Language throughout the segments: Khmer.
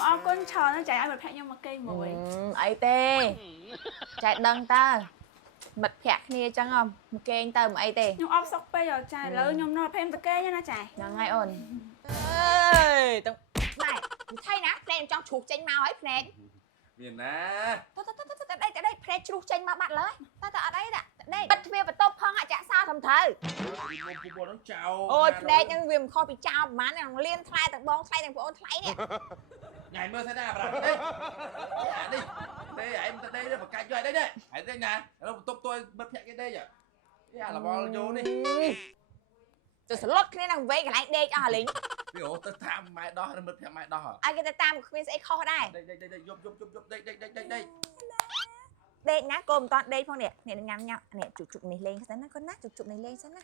ខ្ញុំអរគុណច្រើនណាស់ចែកឲ្យមិត្តភក្តិខ្ញុំមកគេមួយអីទេចែកដឹងតើមិត្តភក្តិគ្នាអញ្ចឹងហ៎មកគេងទៅមិនអីទេខ្ញុំអបសុកពេកចែឥឡូវខ្ញុំនៅភេមតកេណាចែហ្នឹងហើយអូនអើយទៅណែថៃណាភ្នែកចង់ជ្រុះចេញមកហើយភ្នែកមានណាទៅដេកភ្នែកជ្រុះចេញមកបាត់លើទៅអត់អីដាក់ដេកបិទទ្វារបន្ទប់ផងអាចចាក់សោត្រឹមត្រូវពួកហ្នឹងចៅអូយភ្នែកហ្នឹងវាមិនខុសពីចោលប្រហែលហ្នឹងលៀនថ្លៃទាំងបងថ្លៃទាំងប្អូនថ្លៃនេះញ៉ៃមើលទៅណាប្រាំនេះទេឯងទៅដេកទៅបកាច់យកឯនេះឯងទេណាឥឡូវបន្ទប់ទួយមិត្តភក្តិគេដេកយ៉ាលបលយោនេះទៅស្លុតគ្នានឹងវែងកន្លែងដេកអស់លេងពីអូទៅតាមម៉ែដោះមិត្តភក្តិម៉ែដោះឲ្យគេទៅតាមគ្មានស្អីខុសដែរដេកយប់ដេកដេកណាកូនមិនតន់ដេកផងនេះញ៉ាំនេះជុកនេះលេងសិនណាកូនណាជុកនេះលេងសិនណា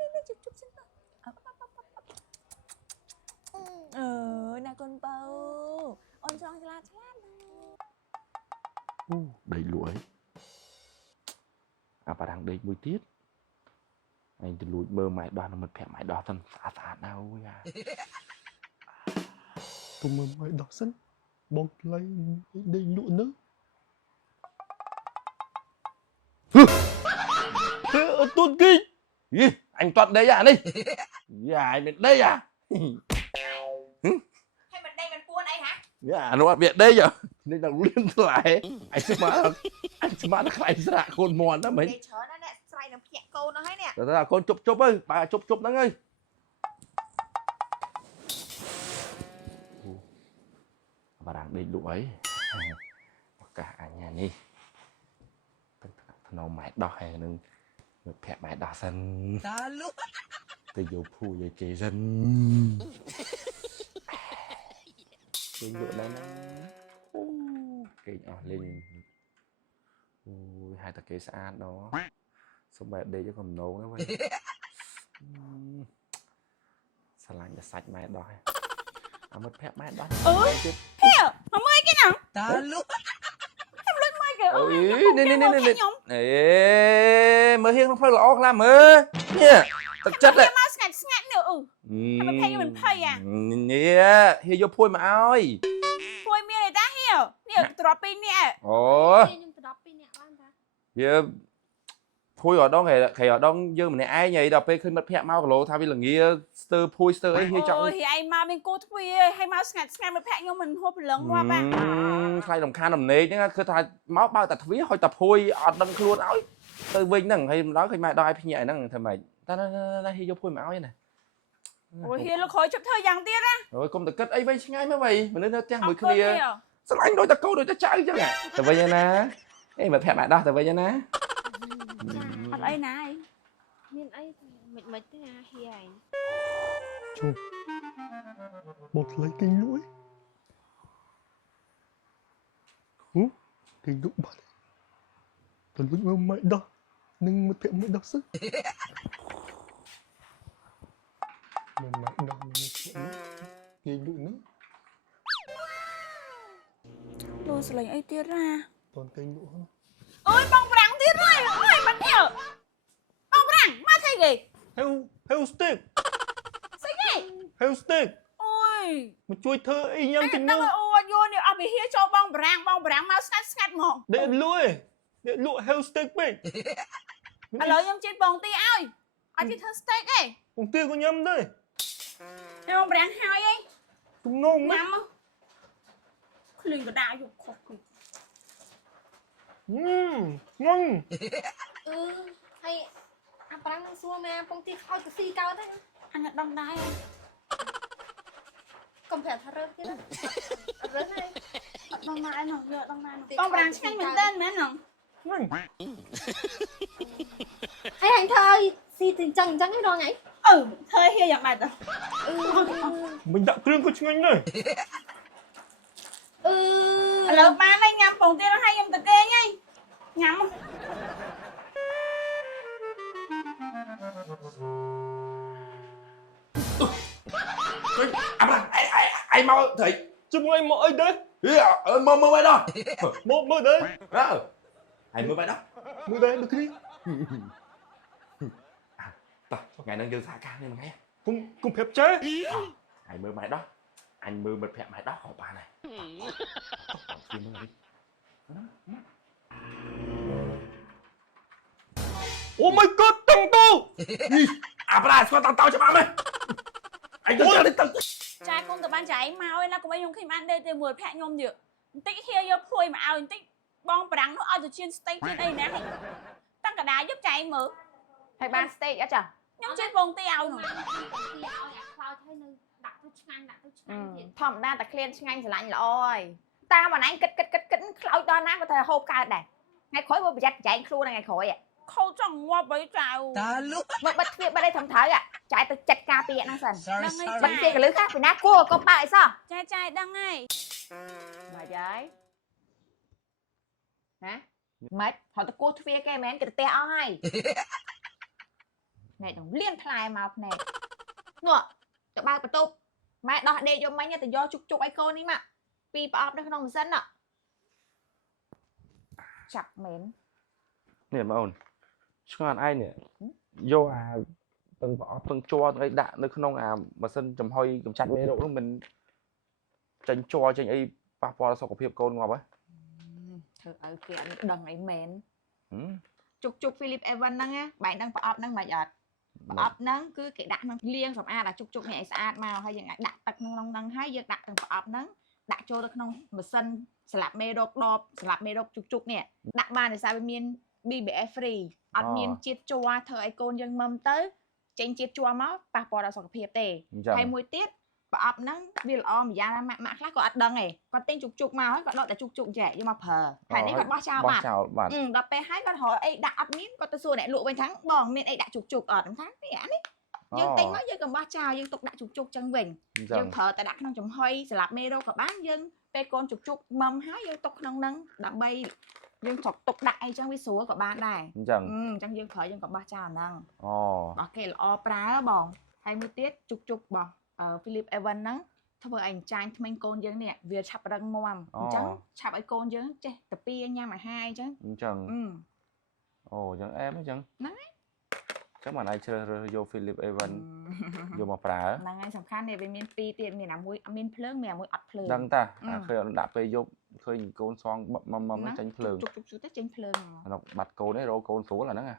នេះជុកសិនណាកូនបើអូនចង់ឆ្លាតដេកលក់អីអាបារាំងដេកមួយទៀតឯងទៅលួចមើលម៉ែដោះនឹងមិត្តភក្តិម៉ែដោះសិនស្អាតណាស់អូយទៅមើលម៉ែដោះសិនបងថ្លៃដេកលក់នៅអត់ទុនគីយីអញតត់ដេកអានេះយ៉ាឯងមិនដេកអាហើយមិនដេកមិនពួនអីហ៎យ៉ានោះអត់វាដេកនេះដល់លៀនថ្លៃអញស្មានខ្លាញ់ស្រាក់កូនមន់ណាមិញដេកច្រើនណាស់អ្នកស្រ័យនឹងភ្ញាក់កូននោះហើយនេះតែកូនជប់ទៅបើជប់ហ្នឹងហើយបារាំងដេកលក់អីឱកាសអញនេះទឹកថ្នមម៉ែដោះហើយនឹងមិត្តភក្តិម៉ែដោះសិនតើលក់ទៅយកភូយកគេសិនគេលក់ដែរណាគេអស់លេងអូយហើយតែគេស្អាតដល់សុំបែបដេកទៅកំណងហ្នឹងវិញស្រឡាញ់តែសាច់ម៉ែដោះហើយអាមិត្តភក្តិម៉ែដោះអើយហៀមកមើលគេណាតើលក់ខ្ញុំលុយមើលគេអូយនេះអេមើលហៀងក្នុងផ្លូវល្អខ្លាំងមើលនេះទឹកចិត្តហ៎មកស្ងាត់នេះមិត្តភក្តិខ្ញុំមិនភ័យនេះហៀយកភួយមកឲ្យភួយមានទេតាហៀនេះទ្រប2នាក់អូខ្ញុំទ្រប2នាក់បានតាវាភួយអត់ដងគេអត់ដងយើងម្នាក់ឯងហីដល់ពេលឃើញមិត្តភក្តិមកគីឡូថាវាល្ងាស្ទើភួយស្ទើអីហៀចង់អូយឯងមកមានគោទ្វាហើយមកស្ងាត់មិត្តភក្តិខ្ញុំមិនហូបព្រលឹងងាប់ហ៎ខ្លាចរំខានដំណេកហ្នឹងគឺថាមកបើកតែទ្វាហុចតែភួយអត់ដឹងខ្លួនឲ្យទៅវិញហ្នឹងហើយម្ដងឃើញម៉ែដល់ឲ្យភ្ញាក់ហ្នឹងធ្វើម៉េចតែហៀយកភួយមកឲ្យណាអូយហៀលោកក្រោយជប់ធ្វើយ៉ាងទៀតណាអូយកុំតែគិតអីវិញឆ្ងាយមើលវិញមនុស្សនៅផ្ទះមួយគ្នាស្រឡាញ់ដូចតែកូនដូចតែចៅអញ្ចឹងទៅវិញណាអេមិត្តភក្តិម៉ែដោះទៅវិញណាអត់អីណាអីមានអីមិនទេណាហៀឯងជុំបងថ្លៃគេងលក់គេងលក់បាត់ទៅលួចមើលម៉ែដោះនឹងមិត្តភក្តិម៉ែដោះសិនមើលម៉ែដោះនឹងគេងលក់ហ្នឹងលោកស្រឡាញ់អីទៀតណាតនគេងលក់ហ្នឹងអូយបងប្រាំងទៀតហើយអូយមិនអៀបងប្រាំងមកធ្វើគេហេវស្ទិកស្អីគេហេវស្ទិកអូយមកជួយធ្វើអីញ៉ាំទីនោះអូយយល់នេះអស់ពីហៀចូលបងប្រាំងមកស្ងាត់ហ្មងដេកលក់ហេវស្ទិកពេកឥឡូវខ្ញុំជិះបងទីឲ្យអត់ជិះធ្វើ steak ទេបងទីក៏ញ៉ាំដែរខ្ញុំប្រាំងហើយអីទំនងញ៉ាំឃ្លីងកដាយកខុសងងហើយអាប្រាំងនឹងសួរមែពងទីខោចទៅស៊ីកើតទេអញអត់ដឹងដែរកុំប្រាប់ថារើសទៀតរើសហើយអត់ដឹងដែរនោះយកដឹងដែរបងប្រាំងឆ្ងាញ់មែនតើមែនហ្នឹងហើយអញធ្វើឲ្យស៊ីទៅអញ្ចឹងឯងដល់ថ្ងៃធ្វើហៀយ៉ាងម៉េចទៅមិនដាក់គ្រឿងក៏ឆ្ងាញ់ដែរឥឡូវបានហើយញ៉ាំពងទៀតហើយខ្ញុំទៅគេងហើយញ៉ាំអាប្រាំងឯងមកត្រីជាមួយមកអីដែរមើលបែបដោះមើលដែរឯងមើលបែបដោះមើលដែរដូចគ្នាតោះថ្ងៃហ្នឹងយើងសហការគ្នាមួយថ្ងៃកុំប្រាប់ចេះឯងមើលបែបដោះ anh mơ bật phẹn mày đóc của bà này phim mơ đi Oh my god, tao tao. à bà sao tao cho bà mày anh cứ đi tao ចាយគុំទៅបានចាយមកឯណាកុំឲ្យខ្ញុំឃើញបានដេកទៅមួយភ័ក្រខ្ញុំទៀតបន្តិចហៀយកភួយមកឲ្យបន្តិចបងប្រាំងនោះឲ្យទៅជៀនស្តេកជៀនអីណាតាំងកដាយកចាយមើល ហើយបាន steak អត់ចា ខ្ញុំជិះពងទាឲ្យនោះ ទីឲ្យអាខ្លោចហើយនៅដាក់ទៅឆ្ងាញ់ទៀត ធម្មតាតែឃ្លានឆ្ងាញ់ស្រឡាញ់ល្អហើយតាមអាណៃគិតខ្លោចដល់ណាក៏តែហូបកើតដែរថ្ងៃក្រោយមកប្រយ័ត្នចែងខ្លួនថ្ងៃក្រោយ ខូចចង់ងាប់អីចៅ មកបិទទ្វារបិទអីត្រឹមត្រូវចាយទៅចិត្តការពារហ្នឹងសិន ដឹងហើយ បិទទ្វារកលឹះខាពីណាគួរក៏បើអីសោះ ចាយដឹងហើយ មកយាយណាម៉េចហត់ទៅគោះទ្វារគេមែនគេទៅផ្ទះអស់ហើយណែต้องលៀនផ្លែមកភ្នែកនោះទៅបើកបន្ទប់ម៉ែដោះដេកយកមិញទៅយកជុកឲ្យកូននេះមកពីប្រអប់នៅក្នុងម៉ាស៊ីនចាប់មែន nè mà ổn chứ còn ai nè vô từng bỏ từng cho từng ấy đạn nó không à mà sân chầm hoi cầm chặt mấy độ lúc mình tránh cho tránh ấy ba po sau của hiệp côn ngọc ấy ធ្វើឲ្យគេអត់ដឹងអីមែន ừ. ជុក Philip Evans ហ្នឹងណាបែរដឹងប្រអប់ហ្នឹងមិនអត់ប្រអប់ហ្នឹងគឺគេដាក់ក្នុងលាងសម្អាតអាជុកនេះឲ្យស្អាតមកហើយយើងអាចដាក់ទឹកក្នុងហ្នឹងហើយយើងដាក់ទាំងប្រអប់ហ្នឹងដាក់ចូលទៅក្នុងម៉ាស៊ីនស្លាប់មេរោគដបស្លាប់មេរោគជុកនេះដាក់បានដោយសារវាមាន BBF free អត់មានជាតិជ័រធ្វើឲ្យកូនយើងមុំទៅចេញជាតិជ័រមកប៉ះពាល់ដល់សុខភាពទេហើយមួយទៀតប្រអប់ហ្នឹងវាល្អម្យ៉ាងម៉ាក់ខ្លះក៏អត់ដឹងទេគាត់ទិញជុកមកហើយគាត់ដកតែជុកចេះយកមកប្រើហើយនេះគាត់បោះចោលបាត់ ដល់ពេលហើយគាត់រកអីដាក់អត់មានគាត់ទៅសួរអ្នកលក់វិញថាបងមានអីដាក់ជុកអត់ខ្ញុំថានេះអានេះយើងទិញមកយើងកុំបោះចោលយើងទុកដាក់ជុកចឹងវិញយើងប្រើតែដាក់ក្នុងចំហុយសម្រាប់មេរោគក៏បានយើងពេលកូនជុកមុំហើយយើងទុកក្នុងហ្នឹងដើម្បីយើងទុកដាក់អីចឹងវាស្រួលក៏បានដែរអញ្ចឹងយើងប្រើយើងក៏បោះចោលហ្នឹងរបស់គេល្អប្រើបងហើយមួយទៀតជុកបងPhilip Evans ហ្នឹងធ្វើឲ្យចាញ់ថ្មិញកូនយើងនេះវាឆាប់រឹងមាំអញ្ចឹងឆាប់ឲ្យកូនយើងចេះទៅពីញ៉ាំអាហារអញ្ចឹង chẳng ồ chẳng em ấy chẳng chắc mà ai chơi vô Philip Evans vô mà phá ហ្នឹងហើយសំខាន់នេះវាមានពីរទៀតមានអាមួយមានភ្លើងមានអាមួយអត់ភ្លើង đăng ta khơi đạp về vô khơi côn son mầm nó tránh phường ជុកទៅចេញភ្លើង nó bật côn ấy rồi côn số là nó à